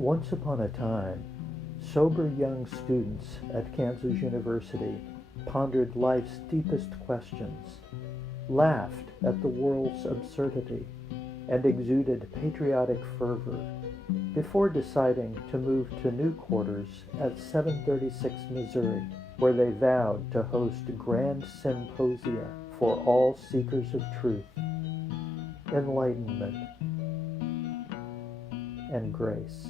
Once upon a time, sober young students at Kansas University pondered life's deepest questions, laughed at the world's absurdity, and exuded patriotic fervor before deciding to move to new quarters at 736 Missouri, where they vowed to host grand symposia for all seekers of truth, enlightenment, and grace.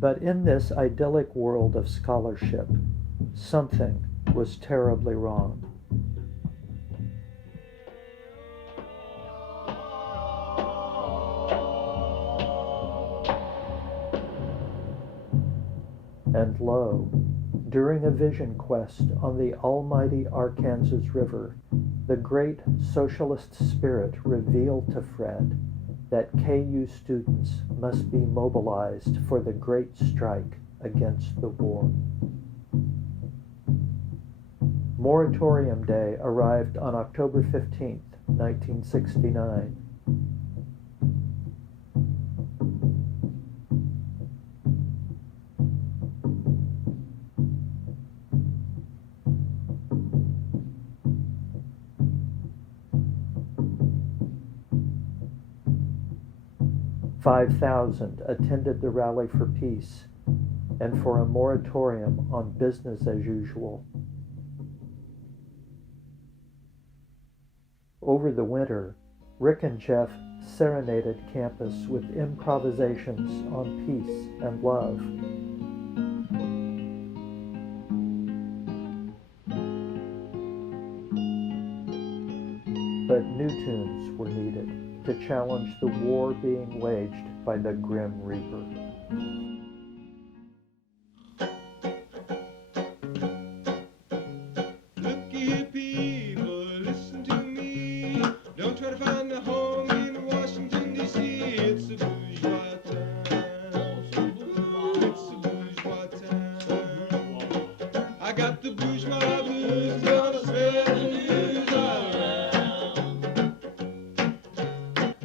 But in this idyllic world of scholarship, something was terribly wrong. And lo, during a vision quest on the almighty Arkansas River, the great socialist spirit revealed to Fred that KU students must be mobilized for the great strike against the war. Moratorium Day arrived on October 15, 1969. "5,000 attended the rally for peace and for a moratorium on business as usual. Over the winter, Rick and Jeff serenaded campus with improvisations on peace and love. But new tunes were needed to challenge the war being waged by the Grim Reaper. Look here, people, listen to me. Don't try to find a home in Washington, D.C. It's a bourgeois town. It's a bourgeois town. I got the bourgeois blues, gonna spread the news all around.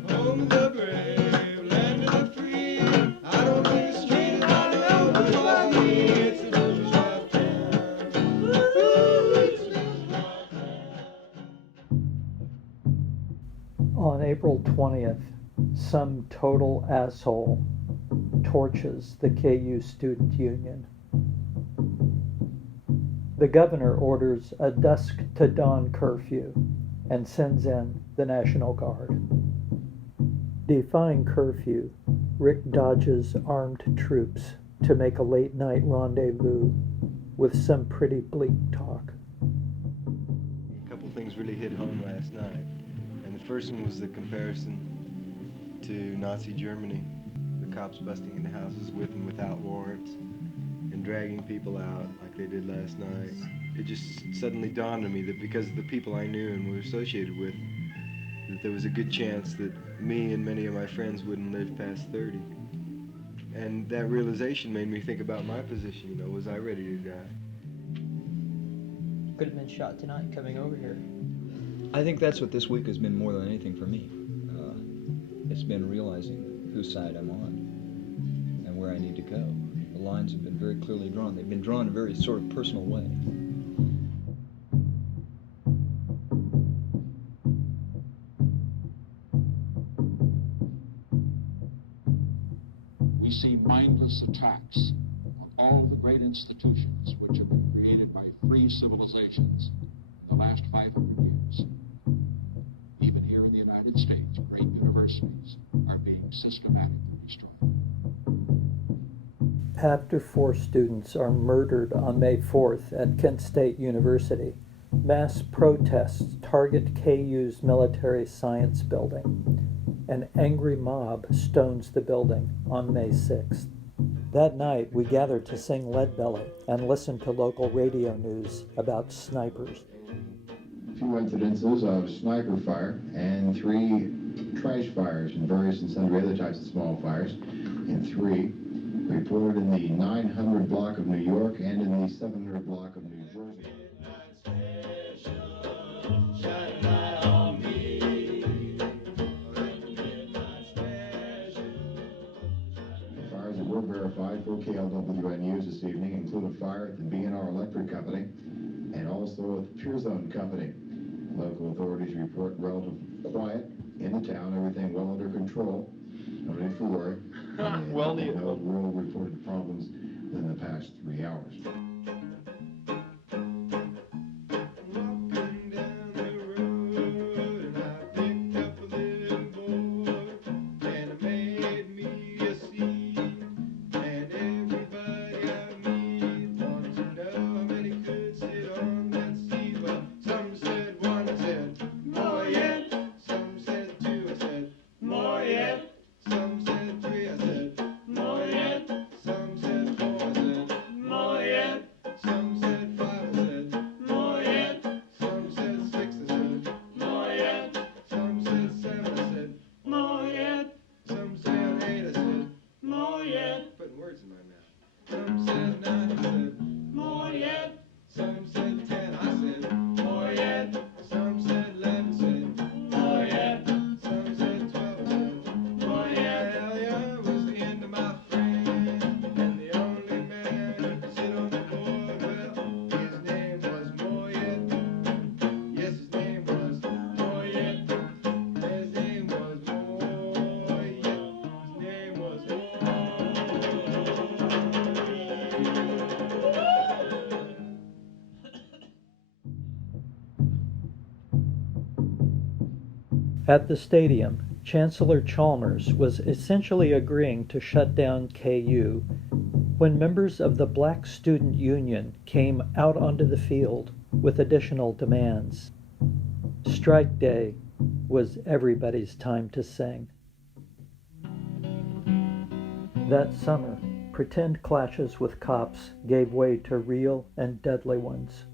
Home of the brave, land of the free. I don't think it's treated on the old bourgeoisie. It's a bourgeois town. It's a bourgeois town. On April 20th, some total asshole torches the KU Student Union. The governor orders a dusk to dawn curfew and sends in the National Guard. Defying curfew, Rick dodges armed troops to make a late night rendezvous with some pretty bleak talk. A couple things really hit home last night, and the first one was the comparison to Nazi Germany. The cops busting into houses with and without warrants and dragging people out like they did last night. It just suddenly dawned on me that because of the people I knew and were associated with, that there was a good chance that me and many of my friends wouldn't live past 30. And that realization made me think about my position, was I ready to die? Could have been shot tonight coming over here. I think that's what this week has been more than anything for me. It's been realizing whose side I'm on and where I need to go. The lines have been very clearly drawn. They've been drawn in a very sort of personal way. We see mindless attacks on all the great institutions which have been created by free civilizations in the last 500 years. Even here in the United States, great universities are being systematically destroyed. After 4 students are murdered on May 4th at Kent State University, mass protests target KU's military science building. An angry mob stones the building on May 6th. That night, we gathered to sing Leadbelly and listen to local radio news about snipers. A few incidences of sniper fire and 3 trash fires and various and sundry other types of small fires, and 3 reported in the 900 block of New York and in the 700 block of New Jersey. local KLWN news this evening include a fire at the B&R Electric Company and also at the Pure Zone Company. Local authorities report relative quiet in the town, everything well under control. No need for worry. Well needed. No real reported problems in the past 3 hours. Walking down the road and I picked up a little board and it made me a scene. And everybody I meet wants to know how many could sit on that seat. Well, some said one, I said, more yet. Some said two, I said, more yet. Some said three, I said, more yet. Some said four, I said, more yet. Some said five, I said, more yet. Some said six, I said, more yet. Some said seven, I said, more yet. Some said eight, I said, more yet. Putting words in my mouth. Some said nine, I said, more yet. Some said 10, I said, more yet. Some said 11, said, more yet. Some said 12, I said, more yet. Hell yeah, it was the end of my friend. And the only man who could sit on the board, well, his name was Moyet. Yes, his name was Moyet. His name was Moyet. His name was At the stadium, Chancellor Chalmers was essentially agreeing to shut down KU when members of the Black Student Union came out onto the field with additional demands. Strike Day was everybody's time to sing. That summer, pretend clashes with cops gave way to real and deadly ones.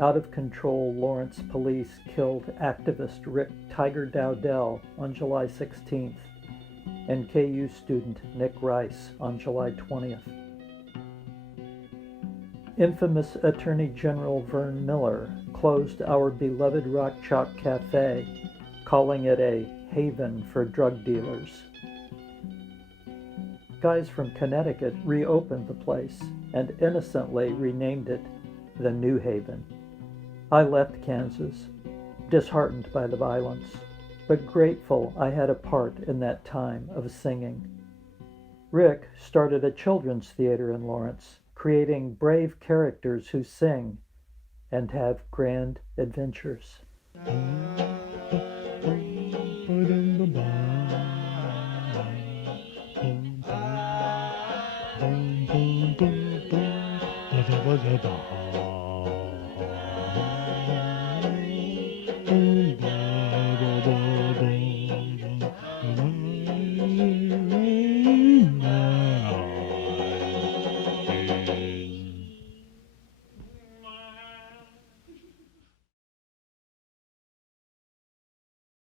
Out of control Lawrence police killed activist Rick Tiger Dowdell on July 16th and KU student Nick Rice on July 20th. Infamous Attorney General Vern Miller closed our beloved Rock Chalk Cafe, calling it a haven for drug dealers. Guys from Connecticut reopened the place and innocently renamed it the New Haven. I left Kansas, disheartened by the violence, but grateful I had a part in that time of singing. Rick started a children's theater in Lawrence, creating brave characters who sing and have grand adventures.